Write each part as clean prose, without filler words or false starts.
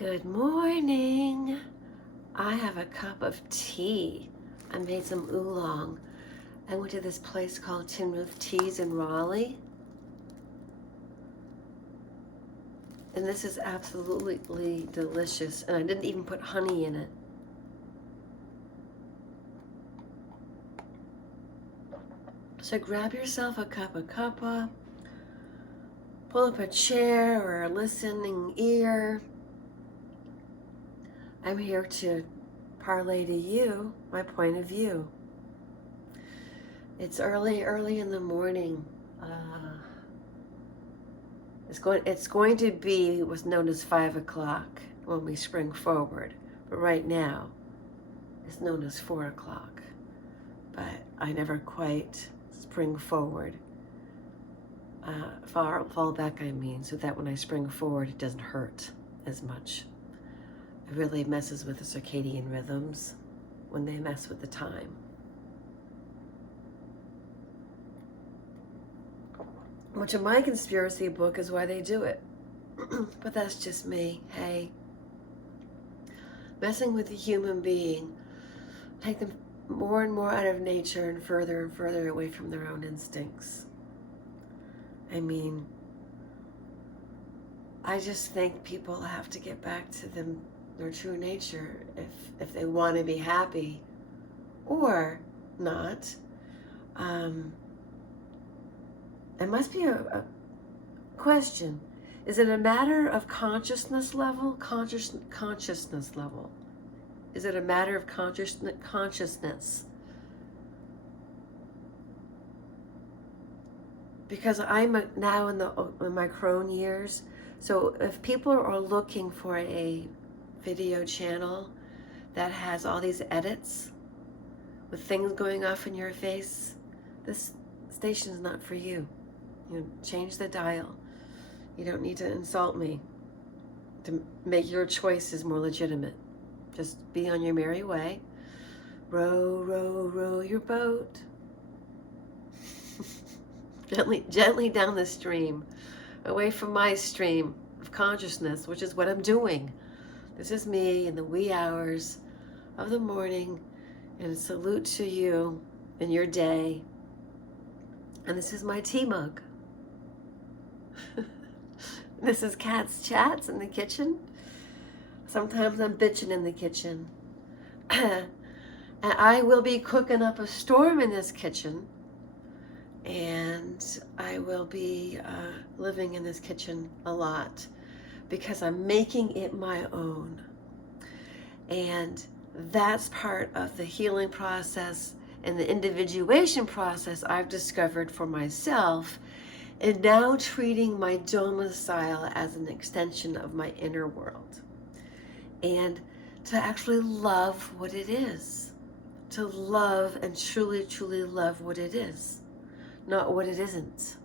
Good morning. I have a cup of tea. I made some oolong. I went to this place called Tin Roof Teas in Raleigh. And this is absolutely delicious. And I didn't even put honey in it. So grab yourself a cup of cuppa. Pull up a chair or a listening ear. I'm here to parlay to you my point of view. It's early in the morning. It's going to be what's known as 5 o'clock when we spring forward. But right now, it's known as 4 o'clock. But I never quite spring forward. Fall back, I mean, so that when I spring forward, it doesn't hurt as much. It really messes with the circadian rhythms when they mess with the time. Which in my conspiracy book is why they do it. But that's just me. Hey, messing with a human being, take them more and more out of nature and further away from their own instincts. I mean, I just think people have to get back to their true nature if they want to be happy or not. It must be a question. Is it a matter of consciousness level? Consciousness level. Is it a matter of consciousness? Because I'm now in my crone years. So if people are looking for a video channel that has all these edits with things going off in your face, this station is not for you. You change the dial. You don't need to insult me to make your choices more legitimate. Just be on your merry way. Row, row, row your boat. Gently down the stream, away from my stream of consciousness, which is what I'm doing. This is me in the wee hours of the morning, and a salute to you in your day. And this is my tea mug. This is Cat's Chats in the kitchen. Sometimes I'm bitching in the kitchen. And I will be cooking up a storm in this kitchen. And I will be living in this kitchen a lot because I'm making it my own. And that's part of the healing process and the individuation process I've discovered for myself, and now treating my domicile as an extension of my inner world. And to actually love what it is. To love and truly, truly love what it is. Not what it isn't.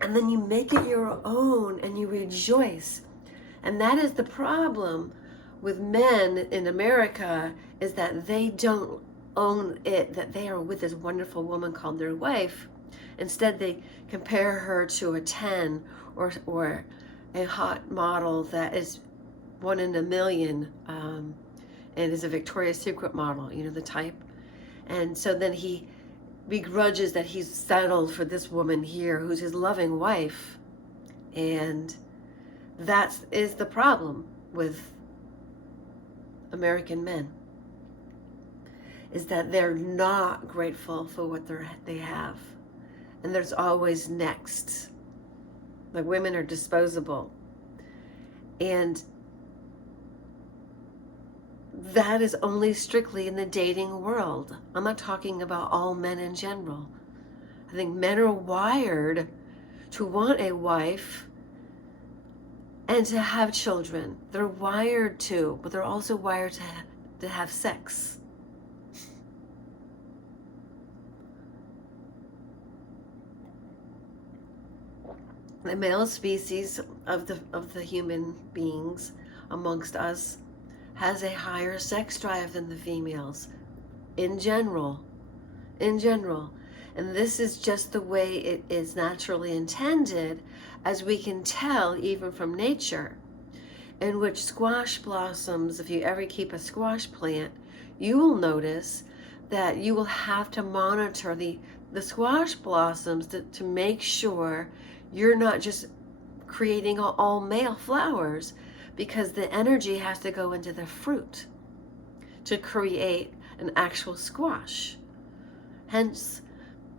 And then you make it your own and you rejoice. And that is the problem with men in America, is that they don't own it, that they are with this wonderful woman called their wife. Instead, they compare her to a 10 or a hot model that is 1 in a million, and is a Victoria's Secret model, you know, the type. And so then he begrudges that he's settled for this woman here who's his loving wife. And that is the problem with American men, is that they're not grateful for what they have. And there's always next. The women are disposable. And that is only strictly in the dating world. I'm not talking about all men in general. I think men are wired to want a wife and to have children. They're wired to, but they're also wired to have sex. The male species of the human beings amongst us has a higher sex drive than the females in general. And this is just the way it is naturally intended, as we can tell even from nature, in which squash blossoms, if you ever keep a squash plant, you will notice that you will have to monitor the squash blossoms to make sure you're not just creating all male flowers, because the energy has to go into the fruit to create an actual squash. Hence,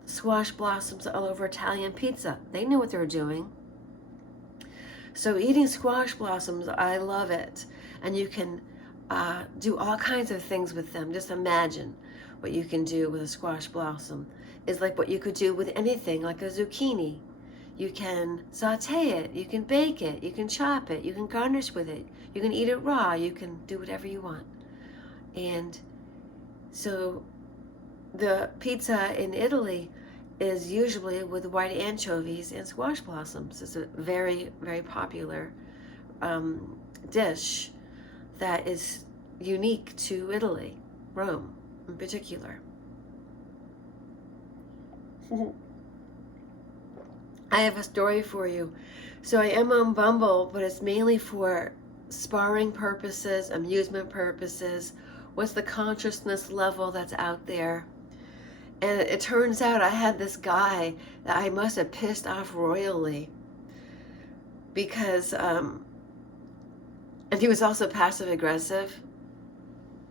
squash blossoms all over Italian pizza. They knew what they were doing. So eating squash blossoms, I love it. And you can do all kinds of things with them. Just imagine what you can do with a squash blossom. Is like what you could do with anything, like a zucchini. You can saute it, you can bake it, you can chop it, you can garnish with it, you can eat it raw, you can do whatever you want. And so the pizza in Italy is usually with white anchovies and squash blossoms. It's a very, very popular dish that is unique to Italy, Rome in particular. I have a story for you. So I am on Bumble, but it's mainly for sparring purposes, amusement purposes. What's the consciousness level that's out there? And it turns out I had this guy that I must have pissed off royally, because, and he was also passive aggressive.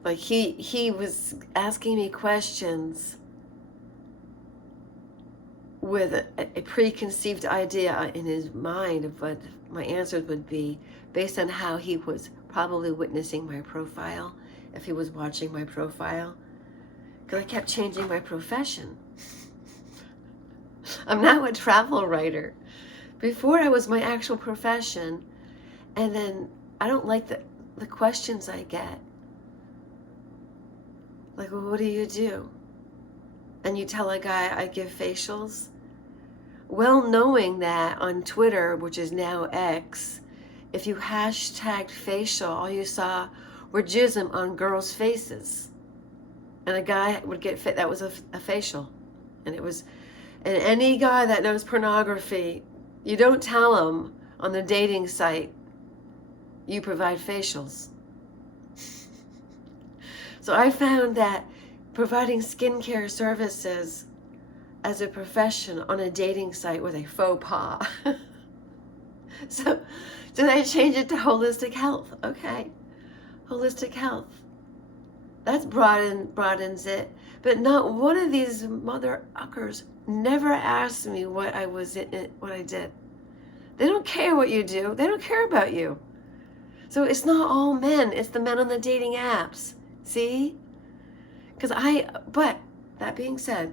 Like he was asking me questions with a preconceived idea in his mind of what my answers would be, based on how he was probably witnessing my profile, if he was watching my profile. Because I kept changing my profession. I'm now a travel writer. Before, I was my actual profession, and then I don't like the questions I get. Like, well, what do you do? And you tell a guy I give facials? Well, knowing that on Twitter, which is now X, if you hashtagged facial, all you saw were jism on girls' faces. And a guy would get fit, that was a facial. And it was, and any guy that knows pornography, you don't tell him on the dating site, you provide facials. So I found that providing skincare services as a profession on a dating site was a faux pas. So did I change it to holistic health? Okay, holistic health. That's broadens it. But not one of these mother uckers never asked me what I did. They don't care what you do. They don't care about you. So it's not all men. It's the men on the dating apps. See? But that being said,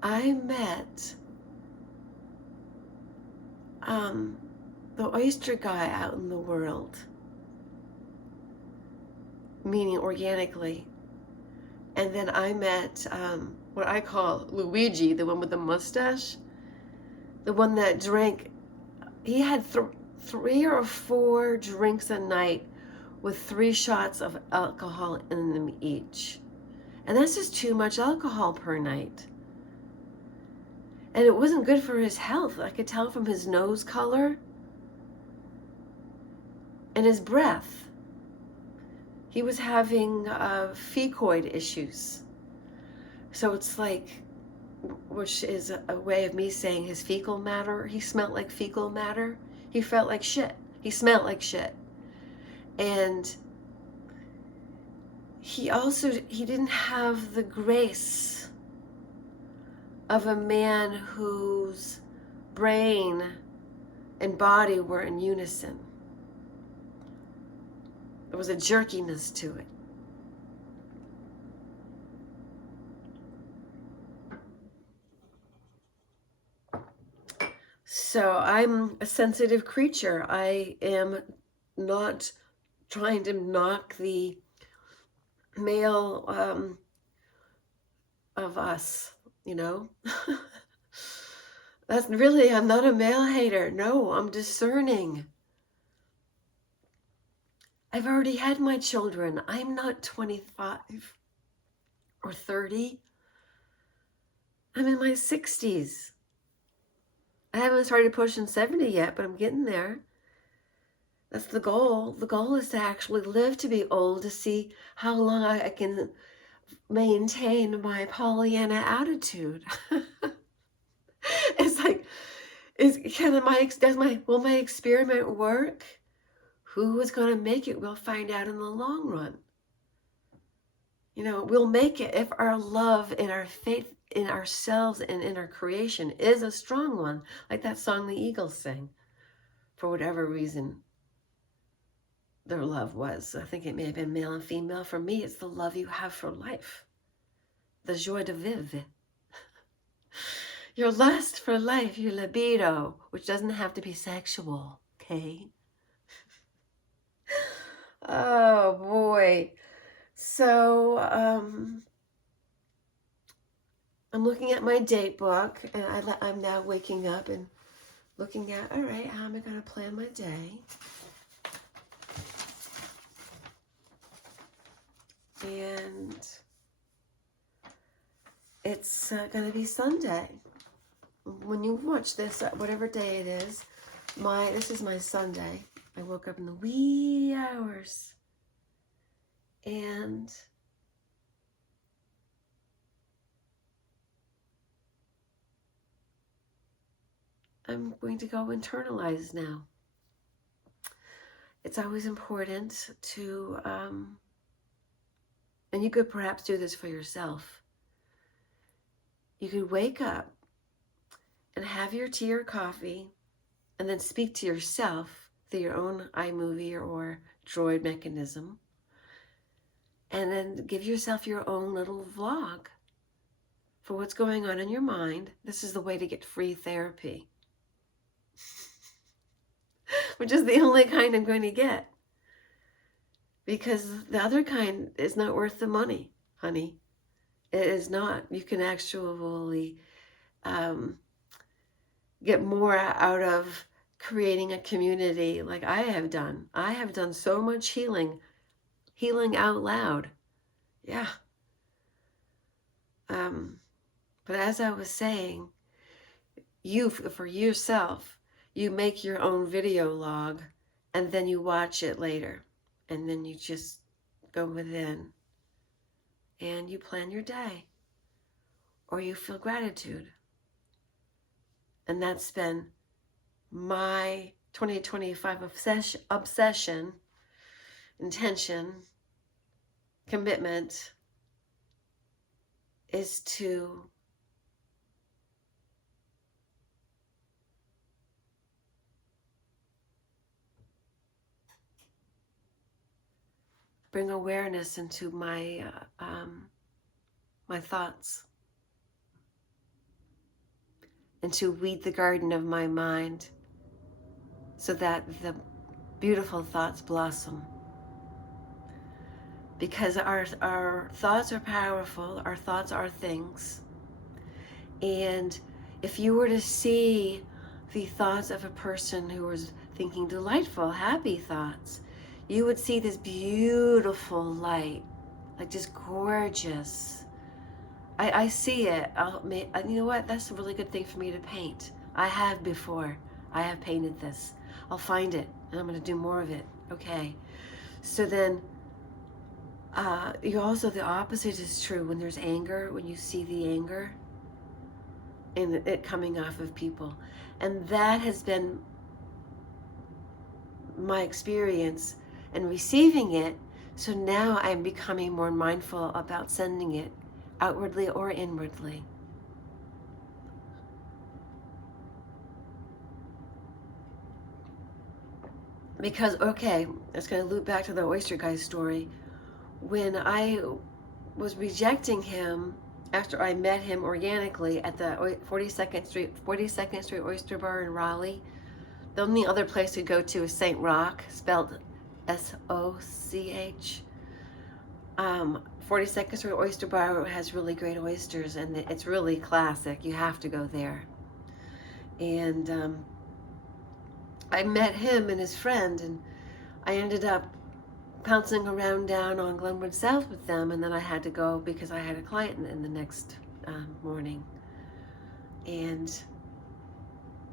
I met the oyster guy out in the world, meaning organically. And then I met what I call Luigi, the one with the mustache, the one that drank. He had 3 or 4 drinks a night with 3 shots of alcohol in them each. And that's just too much alcohol per night. And it wasn't good for his health. I could tell from his nose color and his breath. He was having fecoid issues. So it's like, which is a way of me saying his fecal matter. He smelled like fecal matter. He felt like shit. He smelled like shit. And he didn't have the grace of a man whose brain and body were in unison. There was a jerkiness to it. So I'm a sensitive creature. I am not trying to knock the male of us, you know. That's really, I'm not a male hater. No, I'm discerning. I've already had my children. I'm not 25 or 30. I'm in my 60s. I haven't started pushing 70 yet, but I'm getting there. That's the goal. The goal is to actually live to be old, to see how long I can maintain my Pollyanna attitude. It's like, will my experiment work? Who is going to make it? We'll find out in the long run. You know, we'll make it if our love and our faith in ourselves and in our creation is a strong one, like that song the Eagles sang. For whatever reason their love was. I think it may have been male and female. For me, it's the love you have for life. The joie de vivre. Your lust for life, your libido, which doesn't have to be sexual, okay? Oh boy. So, I'm looking at my date book, and I'm now waking up and looking at, all right, how am I going to plan my day? And it's going to be Sunday. When you watch this, whatever day it is, this is my Sunday. I woke up in the wee hours, and I'm going to go internalize now. It's always important to, and you could perhaps do this for yourself. You could wake up and have your tea or coffee, and then speak to yourself through your own iMovie or Droid mechanism, and then give yourself your own little vlog for what's going on in your mind. This is the way to get free therapy, which is the only kind I'm going to get, because the other kind is not worth the money, honey. It is not. You can actually get more out of creating a community like I have done. I have done so much healing out loud. Yeah. But as I was saying, for yourself, you make your own video log, and then you watch it later, and then you just go within and you plan your day, or you feel gratitude. And that's been my 2025 obsession, intention, commitment, is to bring awareness into my thoughts, and to weed the garden of my mind so that the beautiful thoughts blossom. Because our thoughts are powerful, our thoughts are things. And if you were to see the thoughts of a person who was thinking delightful, happy thoughts, you would see this beautiful light, like just gorgeous. I see it. You know what? That's a really good thing for me to paint. I have before. I have painted this. I'll find it, and I'm going to do more of it. Okay. So then, the opposite is true. When there's anger, when you see the anger, and it coming off of people. And that has been my experience and receiving it. So now I'm becoming more mindful about sending it outwardly or inwardly. Because, okay, it's going to loop back to the oyster guy story. When I was rejecting him after I met him organically at the 42nd Street Oyster Bar in Raleigh, the only other place to go to is St. Roch, spelled S-O-C-H. 42nd Street Oyster Bar has really great oysters, and it's really classic. You have to go there. And I met him and his friend, and I ended up pouncing around down on Glenwood South with them, and then I had to go because I had a client in the next morning.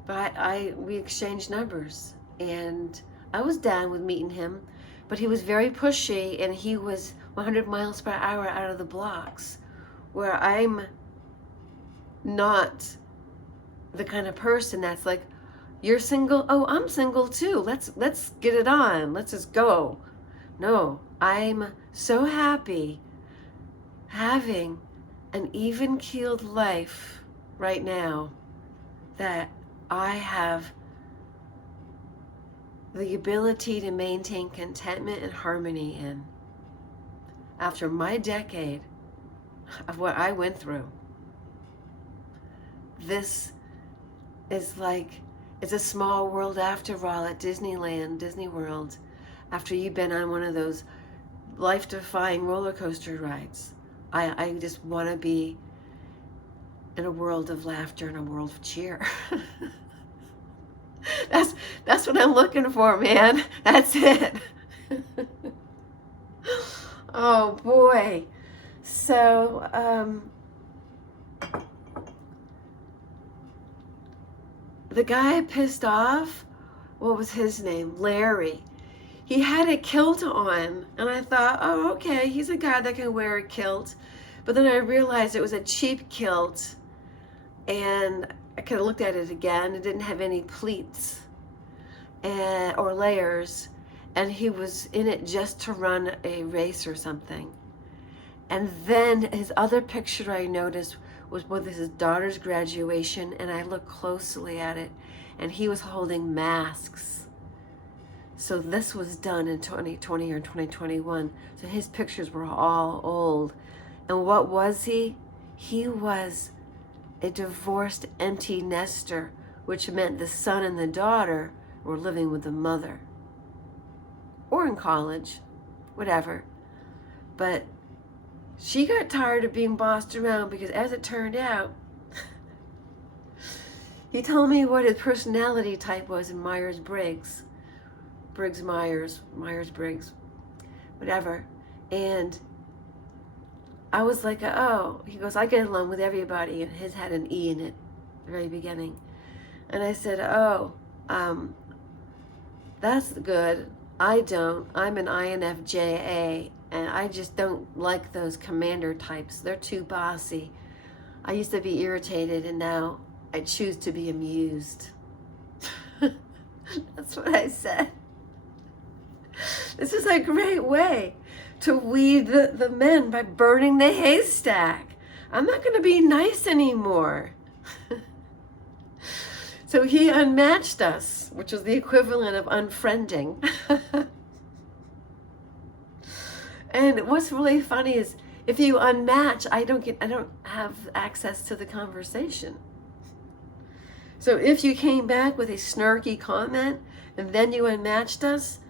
But we exchanged numbers, and I was down with meeting him, but he was very pushy, and he was 100 miles per hour out of the blocks, where I'm not the kind of person that's like, you're single? Oh, I'm single too. Let's get it on. Let's just go. No, I'm so happy having an even-keeled life right now that I have the ability to maintain contentment and harmony in. After my decade of what I went through, this is like, it's a small world after all at Disneyland, Disney World, after you've been on one of those life-defying roller coaster rides. I just want to be in a world of laughter and a world of cheer. That's what I'm looking for, man. That's it. Oh boy. So the guy pissed off, what was his name? Larry. He had a kilt on, and I thought, oh, okay, he's a guy that can wear a kilt. But then I realized it was a cheap kilt, and I could have looked at it again. It didn't have any pleats or layers, and he was in it just to run a race or something. And then his other picture I noticed was with his daughter's graduation, and I looked closely at it, and he was holding masks. So this was done in 2020 or 2021. So his pictures were all old. And what was he? He was a divorced empty nester, which meant the son and the daughter were living with the mother. Or in college, whatever. But she got tired of being bossed around because, as it turned out, he told me what his personality type was in Myers-Briggs. Myers-Briggs, whatever. And I was like, oh, he goes, I get along with everybody. And his had an E in it at the very beginning. And I said, oh, that's good. I don't. I'm an INFJA, and I just don't like those commander types. They're too bossy. I used to be irritated, and now I choose to be amused. That's what I said. This is a great way to weed the men by burning the haystack. I'm not going to be nice anymore. So he unmatched us, which was the equivalent of unfriending. And what's really funny is if you unmatch, I don't have access to the conversation. So if you came back with a snarky comment and then you unmatched us,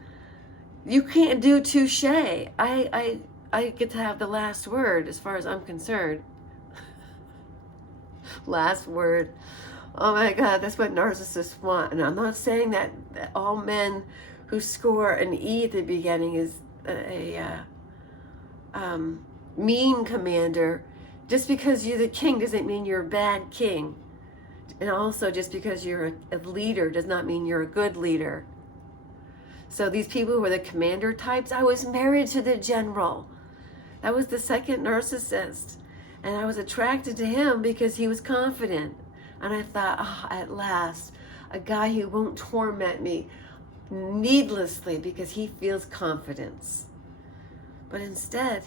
you can't do touche. I get to have the last word as far as I'm concerned. Last word. Oh my God, that's what narcissists want. And I'm not saying that all men who score an E at the beginning is a mean commander. Just because you're the king doesn't mean you're a bad king. And also just because you're a leader does not mean you're a good leader. So these people who were the commander types, I was married to the general. That was the second narcissist. And I was attracted to him because he was confident. And I thought, oh, at last, a guy who won't torment me needlessly because he feels confidence. But instead,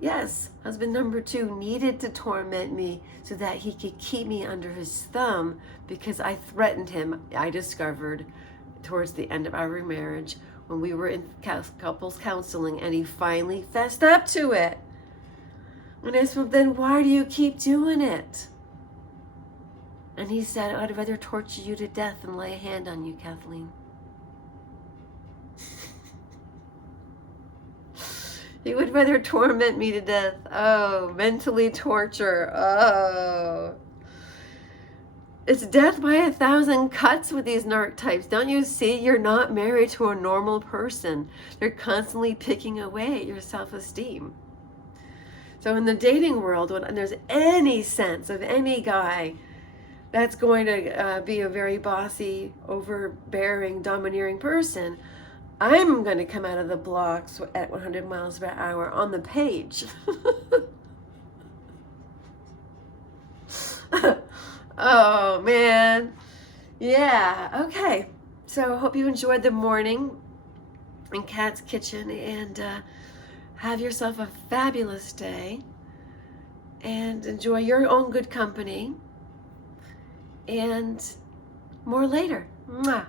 yes, husband number 2 needed to torment me so that he could keep me under his thumb because I threatened him, I discovered, towards the end of our marriage when we were in couples counseling, and he finally fessed up to it. And I said, then why do you keep doing it? And he said, I'd rather torture you to death than lay a hand on you, Kathleen. He would rather torment me to death. Oh, mentally torture. Oh. It's death by 1,000 cuts with these narc types. Don't you see? You're not married to a normal person. They're constantly picking away at your self-esteem. So in the dating world, when there's any sense of any guy that's going to be a very bossy, overbearing, domineering person, I'm going to come out of the blocks at 100 miles per hour on the page. Oh, man. Yeah, okay. So I hope you enjoyed the morning in Kat's Kitchen, and have yourself a fabulous day, and enjoy your own good company, and more later. Mwah.